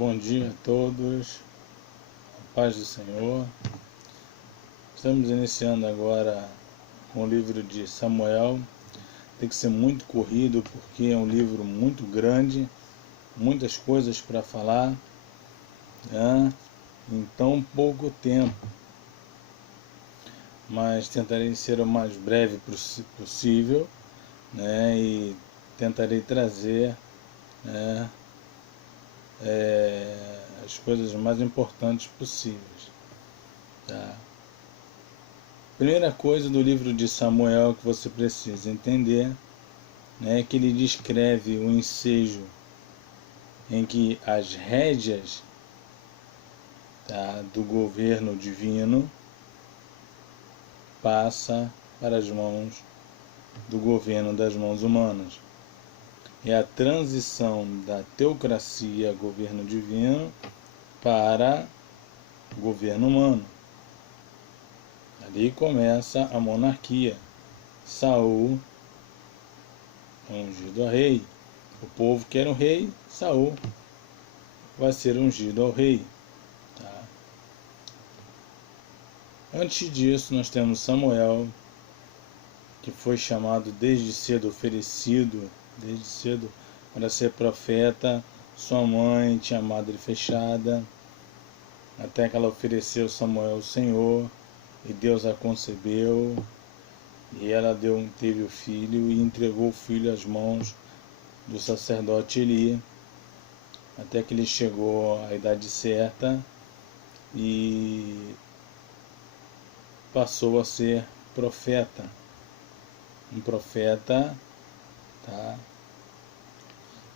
Bom dia a todos, a paz do Senhor. Estamos iniciando agora com o livro de Samuel. Tem que ser muito corrido porque é um livro muito grande, muitas coisas para falar, né? Em tão pouco tempo. Mas tentarei ser o mais breve possível, né? E tentarei trazer, né, as coisas mais importantes possíveis. Tá? Primeira coisa do livro de Samuel que você precisa entender, né, é que ele descreve o ensejo em que as rédeas, tá, do governo divino passa para as mãos do governo das mãos humanas. É a transição da teocracia, governo divino, para o governo humano. Ali começa a monarquia. Saul é ungido a rei. O povo quer um rei, Saul vai ser ungido ao rei. Tá? Antes disso, nós temos Samuel, que foi chamado desde cedo, oferecido desde cedo para ser profeta. Sua mãe tinha a madre fechada, até que ela ofereceu Samuel ao Senhor, e Deus a concebeu, e ela teve o filho e entregou o filho às mãos do sacerdote Eli, até que ele chegou à idade certa e passou a ser profeta. Um profeta, tá?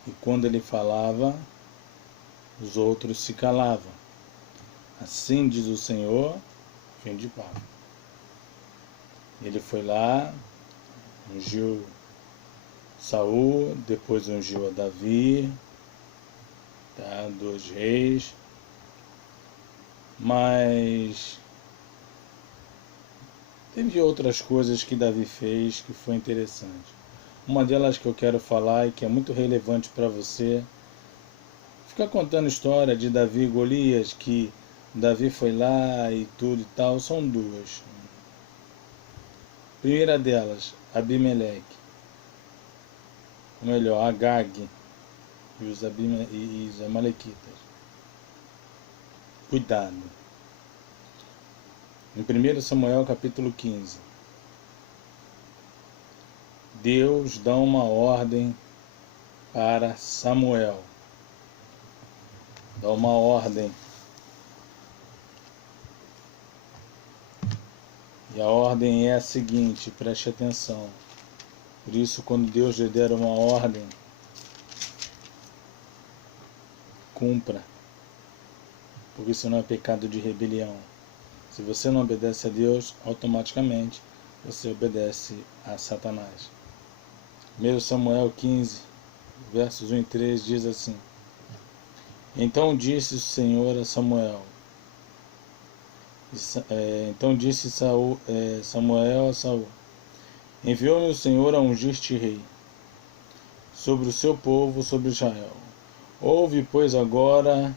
E quando ele falava, os outros se calavam. Assim diz o Senhor, fim de papo. Ele foi lá, ungiu Saul, depois ungiu a Davi, tá? 2 reis, mas teve outras coisas que Davi fez que foi interessante. Uma delas que eu quero falar e que é muito relevante para você, ficar contando história de Davi e Golias, que Davi foi lá e tudo e tal, são duas. Primeira delas, Abimeleque, ou melhor, Agag e os amalequitas. Cuidado. Em 1 Samuel capítulo 15, Deus dá uma ordem para Samuel. Dá uma ordem. E a ordem é a seguinte, preste atenção. Por isso, quando Deus lhe der uma ordem, cumpra. Porque isso não é pecado de rebelião. Se você não obedece a Deus, automaticamente você obedece a Satanás. 1 Samuel 15, versos 1 e 3 diz assim: Então disse o Senhor a Samuel, então disse Samuel a Saul: Enviou-me o Senhor a ungir-te rei sobre o seu povo, sobre Israel. Ouve, pois, agora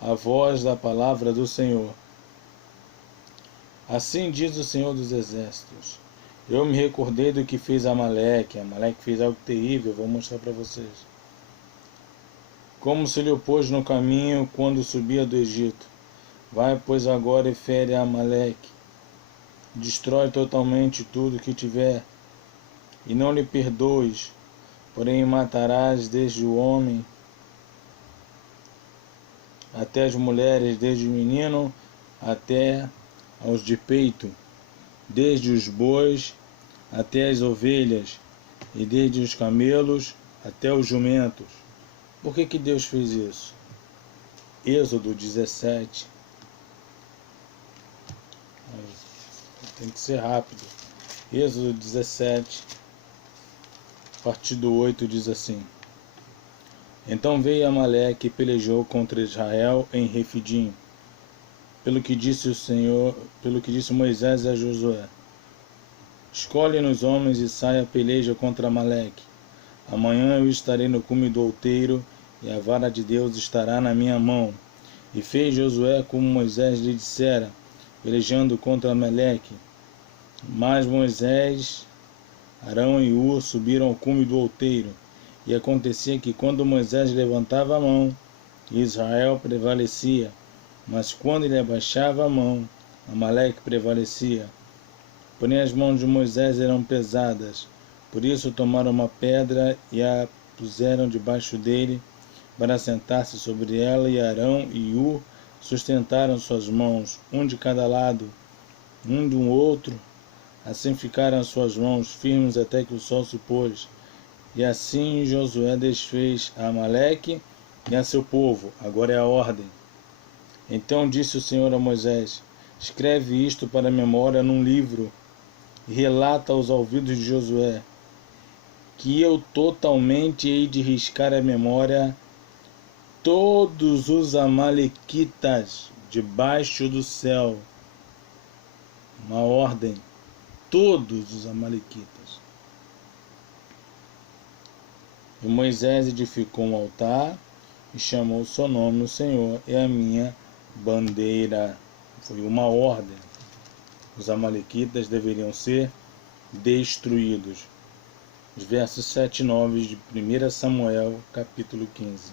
a voz da palavra do Senhor. Assim diz o Senhor dos Exércitos: Eu me recordei do que fez Amaleque. Amaleque fez algo terrível, vou mostrar para vocês. Como se lhe opôs no caminho quando subia do Egito. Vai, pois, agora e fere a Amaleque. Destrói totalmente tudo que tiver, e não lhe perdoes, porém matarás desde o homem até as mulheres, desde o menino até aos de peito, desde os bois até as ovelhas, e desde os camelos até os jumentos. Por que Deus fez isso? Êxodo 17. Tem que ser rápido. Êxodo 17, a partir do 8, diz assim: Então veio Amaleque e pelejou contra Israel em Refidim, pelo que disse o Senhor, pelo que disse Moisés a Josué: Escolhe-nos homens e saia a peleja contra Amaleque. Amanhã eu estarei no cume do outeiro, e a vara de Deus estará na minha mão. E fez Josué como Moisés lhe dissera, pelejando contra Amaleque. Mas Moisés, Arão e Hur subiram ao cume do outeiro. E acontecia que quando Moisés levantava a mão, Israel prevalecia, mas quando ele abaixava a mão, Amaleque prevalecia. Porém as mãos de Moisés eram pesadas, por isso tomaram uma pedra e a puseram debaixo dele, para sentar-se sobre ela, e Arão e Hur sustentaram suas mãos, um de cada lado, um do outro. Assim ficaram suas mãos firmes até que o sol se pôs. E assim Josué desfez a Amaleque e a seu povo. Agora é a ordem. Então disse o Senhor a Moisés: escreve isto para a memória num livro, e relata aos ouvidos de Josué, que eu totalmente hei de riscar a memória todos os amalequitas debaixo do céu. Uma ordem. Todos os amalequitas. E Moisés edificou um altar e chamou o seu nome: o Senhor é a minha bandeira. Foi uma ordem. Os amalequitas deveriam ser destruídos. Os versos 7 e 9 de 1 Samuel, capítulo 15.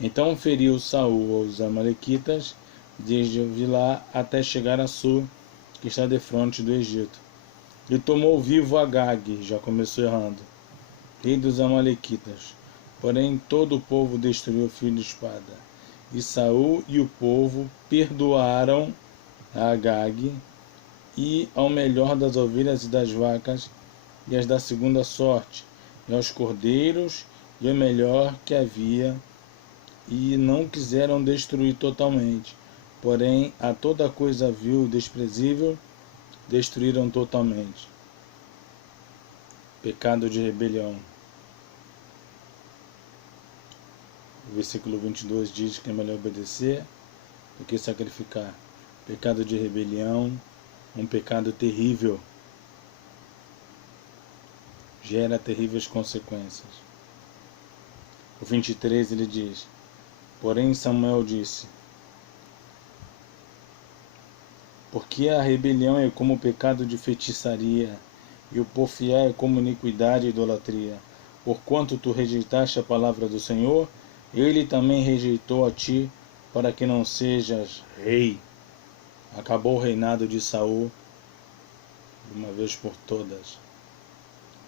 Então feriu Saul aos amalequitas, desde Vilá até chegar a Sur, que está defronte do Egito. E tomou vivo Agag, já começou errando, rei dos amalequitas. Porém todo o povo destruiu o filho de espada. E Saul e o povo perdoaram a Agag, e ao melhor das ovelhas e das vacas, e as da segunda sorte, e aos cordeiros, e ao melhor que havia, e não quiseram destruir totalmente. Porém, a toda coisa vil e desprezível, destruíram totalmente. Pecado de rebelião. O versículo 22 diz que é melhor obedecer do que sacrificar. Pecado de rebelião, um pecado terrível, gera terríveis consequências. O 23 ele diz: porém Samuel disse: porque a rebelião é como o pecado de feitiçaria, e o porfiar é como iniquidade e idolatria. Porquanto tu rejeitaste a palavra do Senhor, ele também rejeitou a ti, para que não sejas rei. Acabou o reinado de Saul, de uma vez por todas.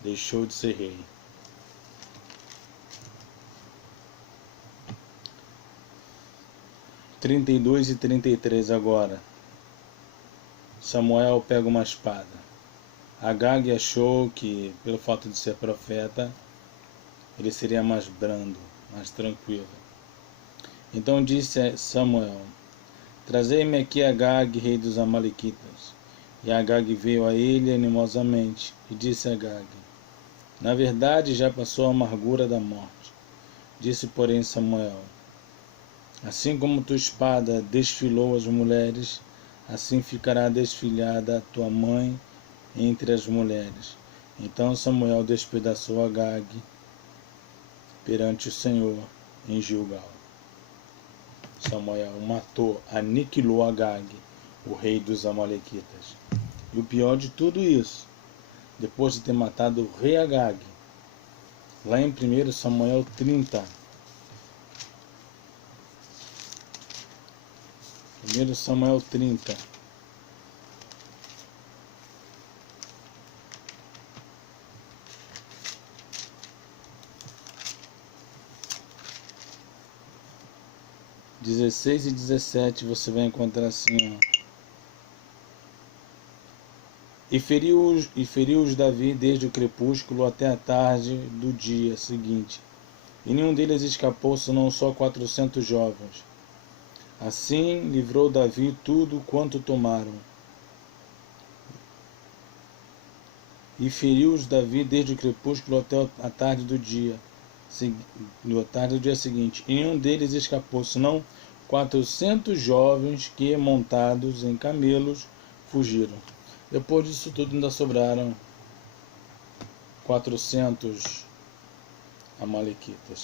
Deixou de ser rei. (32) 32 e 33 agora. Samuel pega uma espada. Agag achou que, pelo fato de ser profeta, ele seria mais brando, mais tranquilo. Então disse Samuel: trazei-me aqui Agag, rei dos amalequitas. E Agag veio a ele animosamente, e disse a Agag: na verdade já passou a amargura da morte. Disse, porém, Samuel: assim como tua espada desfilou as mulheres, assim ficará desfilhada a tua mãe entre as mulheres. Então Samuel despedaçou Agag perante o Senhor em Gilgal. Samuel matou, aniquilou Agag, o rei dos amalequitas. E o pior de tudo isso, depois de ter matado o rei Agag, lá em 1 Samuel 30, 1 Samuel 30, (16 e 17), você vai encontrar assim, ó. E feriu-os Davi desde o crepúsculo até a tarde do dia seguinte, e nenhum deles escapou, senão só 400 jovens. Assim livrou Davi tudo quanto tomaram. E feriu-os Davi desde o crepúsculo até a tarde do dia seguinte, e nenhum deles escapou, senão 400 jovens que, montados em camelos, fugiram. Depois disso tudo ainda sobraram 400 amalequitas.